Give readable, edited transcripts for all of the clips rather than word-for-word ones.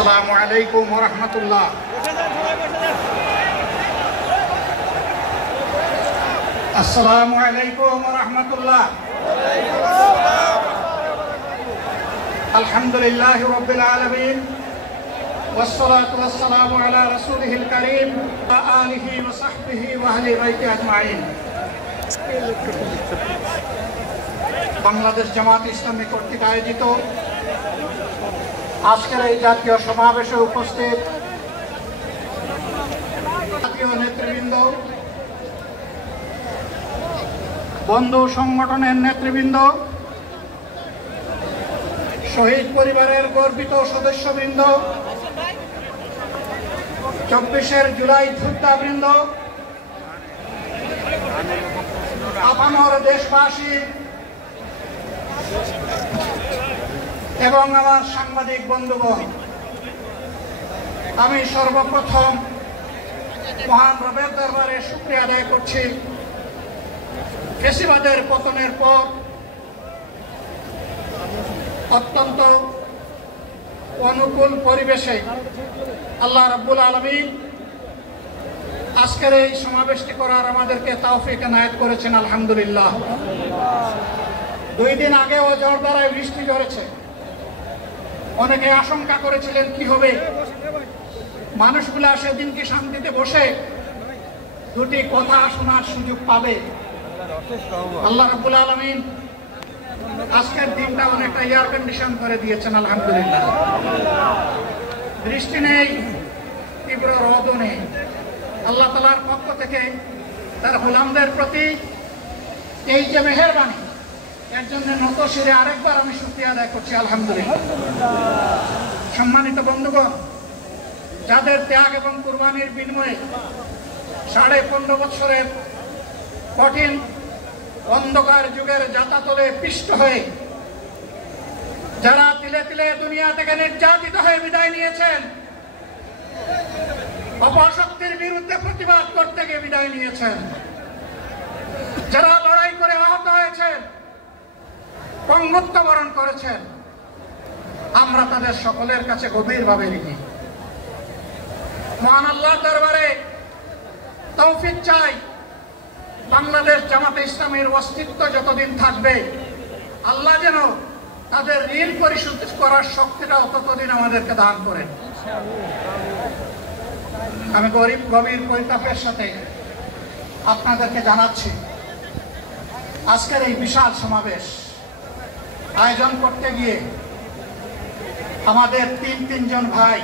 আসসালামু আলাইকুম ওয়া রাহমাতুল্লাহ। আসসালামু আলাইকুম ওয়া রাহমাতুল্লাহ। আলহামদুলিল্লাহি রাব্বিল আলামিন ওয়াসসালাতু ওয়াসসালামু আলা রাসূলিহিল কারীম ওয়া আলিহি ওয়া সাহবিহি ওয়া আহলি বাইতি আজমাইন। বাংলাদেশ জামাত ইসলামী কর্তৃক আয়োজিত আজকের এই জাতীয় সমাবেশে উপস্থিত জাতীয় নেতৃবৃন্দ, বন্ধু সংগঠনের নেতৃবৃন্দ, শহীদ পরিবারের গর্বিত সদস্যবৃন্দ, 24 জুলাই যোদ্ধাবৃন্দ, আপামর দেশবাসী এবং আমার সাংবাদিক বন্ধুগণ, আমি সর্বপ্রথম মহান রবের দরবারে শুকরিয়া আদায় করছি। ফ্যাসিবাদের পতনের পর অত্যন্ত অনুকূল পরিবেশে আল্লাহ রাব্বুল আলামিন আজকের এই সমাবেশটি করার আমাদেরকে তৌফিক এনায়েত করেছেন, আলহামদুলিল্লাহ। 2 দিন আগেও জোরদারায় বৃষ্টি ঝরেছে। অনেকে আশঙ্কা করেছিলেন কি হবে, মানুষগুলা সেদিন কি শান্তিতে বসে দুটি কথা শোনার সুযোগ পাবে। আল্লাহ রাব্বুল আলামিন আজকের দিনটা অনেকটা এয়ার কন্ডিশন করে দিয়েছেন, আলহামদুলিল্লাহ। বৃষ্টি নেই, তীব্র রোদও নেই। আল্লাহ তাআলার পক্ষ থেকে তার গোলামদের প্রতি এই যে মেহেরবানি, এর জন্য নত শিরে আরেকবার আমি শুকরিয়া আদায় করছি, আলহামদুলিল্লাহ। সম্মানিত বন্ধুগণ, যাদের ত্যাগ এবং কুরবানির বিনিময়ে 15.5 বছরের কঠিন অন্ধকার যুগের যাতাতলে পিষ্ট হয়ে যারা তিলে তিলে দুনিয়া থেকে নির্যাতিত হয়ে বিদায় নিয়েছেন, অপশক্তির বিরুদ্ধে প্রতিবাদ করতে গিয়ে বিদায় নিয়েছেন, যারা লড়াই করে আহত হয়েছেন, পঙ্গুত্ব বরণ করেছেন, আমরা তাদের সকলের কাছে গভীরভাবে ঋণী। মহান আল্লাহর দরবারে তৌফিক চাই, বাংলাদেশ জামাতে ইসলামীর অস্তিত্ব যতদিন থাকবে আল্লাহ যেন তাদের ঋণ পরিশোধ করার শক্তিটাও ততদিন আমাদেরকে দান করেন। আমি গভীর পরিতাপের সাথে আপনাদেরকে জানাচ্ছি, আজকের এই বিশাল সমাবেশ আয়োজন করতে গিয়ে আমাদের তিনজন ভাই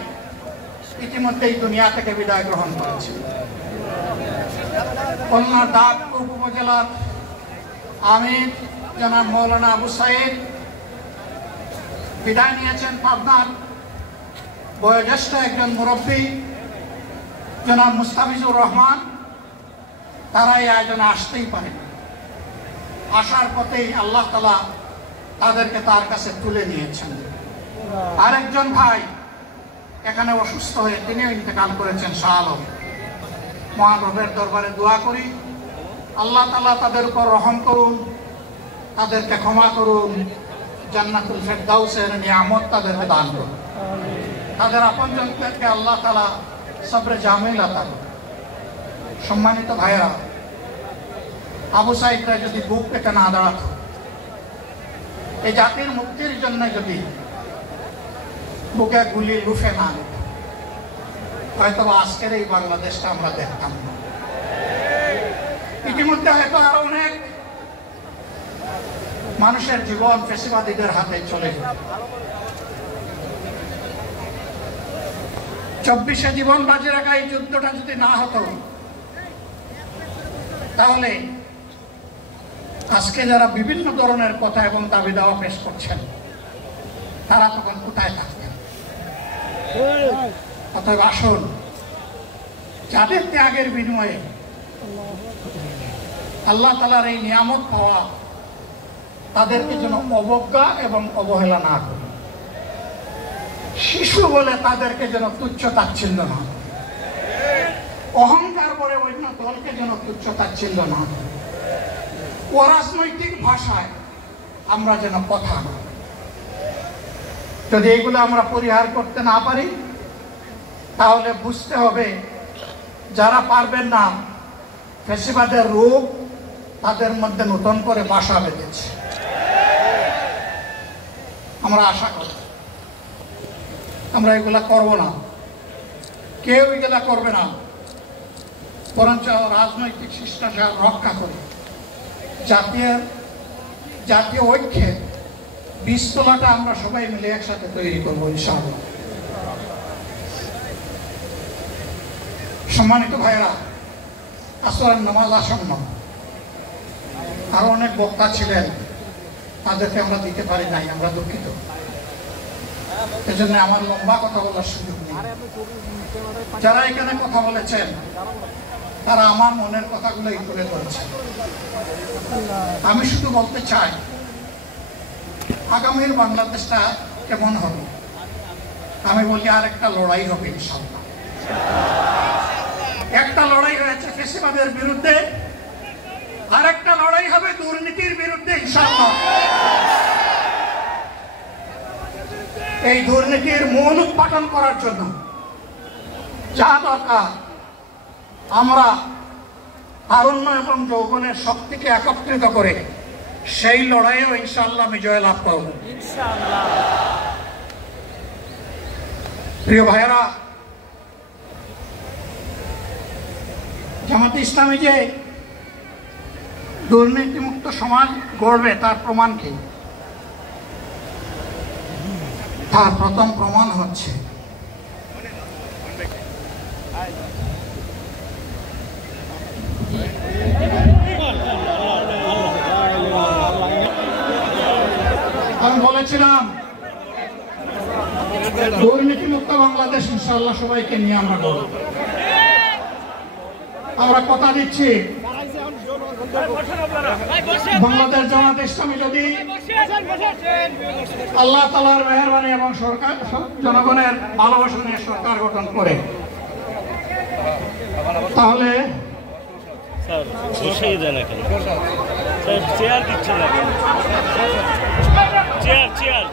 ইতিমধ্যেই দুনিয়া থেকে বিদায় গ্রহণ করেছে। খুলনার দাগপুর উপজেলার আমির জনাব মৌলানা আবু সাইদ বিদায় নিয়েছেন। পাবনার বয়োজ্যেষ্ঠ একজন মুরব্বী জনাব মুস্তাফিজুর রহমান, তারা এই আয়োজনে আসতেই পারেন। আসার পথেই আল্লাহ তাআলা তাদেরকে তার কাছে তুলে নিয়েছেন। আরেকজন ভাই এখানে অসুস্থ হয়ে তিনিও ইন্তেকাল করেছেন, শাহ আলম। মহান রবের দরবারে দোয়া করি আল্লাহ তাআলা তাদের উপর রহম করুন, তাদেরকে ক্ষমা করুন, জান্নাতুল ফেরদাউসের নিয়ামত তাদেরকে দান করুন, তাদের আপনজনদেরকে আল্লাহ তাআলা সবরে জামিল আতা করুন। সম্মানিত ভাইরা, আবু সাইদরা যদি বুক পেতে না দাঁড়াত, এই জাতির মুক্তির জন্য যদি বুকে গুলি লুফে না নিত, হয়তো আজকের এই বাংলাদেশটা আমরা দেখতাম না। ইতিমধ্যে হয়তো আরো অনেক মানুষের জীবন ফ্যাসিবাদীদের হাতে চলে যেত। 24 জীবন বাজি রাখা এই যুদ্ধটা যদি না হতো, তাহলে আজকে যারা বিভিন্ন ধরনের কথা এবং দাবি দাওয়া পেশ করছেন, তারা তখন কোথায় থাকতেন? অতএব আসুন, যাদের ত্যাগের বিনিময়ে আল্লাহ তাআলার এই নিয়ামত পাওয়া, তাদেরকে যেন অবজ্ঞা এবং অবহেলা না করি। শিশু বলে তাদেরকে যেন তুচ্ছ তাচ্ছিল্য না, অহংকার বলে অন্য দলকে যেন তুচ্ছ তাচ্ছিল্য না, অরাজনৈতিক ভাষায় আমরা যেন কথা না। যদি এগুলো আমরা পরিহার করতে না পারি, তাহলে বুঝতে হবে যারা পারবেন না, ফ্যাসিবাদের রোগ তাদের মধ্যে নতুন করে বাসা বেঁধেছে। আমরা আশা করি আমরা এগুলা করব না, কেউ এগুলা করবে না, বরঞ্চ রাজনৈতিক শিষ্টাচার রক্ষা করে জাতীয় ঐক্যে বীজতলাটা আমরা সবাই মিলে একসাথে তৈরি করবো ইনশাআল্লাহ। সম্মানিত ভাইরা, আসরের নামাজ আসন্ন, আরো অনেক বক্তা ছিলেন, তাদেরকে আমরা দিতে পারি নাই, আমরা দুঃখিত। এজন্য আমার লম্বা কথা বলার সুযোগ নেই। যারা এখানে কথা বলেছেন তারা আমার মনের কথাগুলোই তুলে ধরেছে। আমি শুধু বলতে চাই, আগামীর বাংলাদেশটা কেমন হবে? আমি বলি আর একটা লড়াই হবে ইনশাআল্লাহ। একটা লড়াই হয়েছে ফ্যাসিবাদের বিরুদ্ধে, আর একটা লড়াই হবে দুর্নীতির বিরুদ্ধে ইনশাআল্লাহ। এই দুর্নীতির মূল উৎপাদন করার জন্য যা দরকার, আমরা তারুণ্য এবং যৌবনের শক্তিকে একত্রিত করে সেই লড়াইয়েও ইনশাআল্লাহ বিজয় লাভ করব ইনশাআল্লাহ। প্রিয় ভাইয়েরা, জামাতে ইসলামী যে দুর্নীতিমুক্ত সমাজ গড়বে তার প্রমাণ কি? তার প্রথম প্রমাণ হচ্ছে আমি বলেছিলাম দুর্নীতিমুক্ত বাংলাদেশ ইনশাআল্লাহ সবাইকে নিয়ে আমরা গড়ব। আমরা কথা দিচ্ছি, বাংলাদেশ জামাতে ইসলামী যদি আল্লাহ তাআলার মেহেরবানি এবং সরকার জনগণের ভালোবাসা নিয়ে সরকার গঠন করে, তাহলে চেয়ার দিচ্ছে না, চেয়ার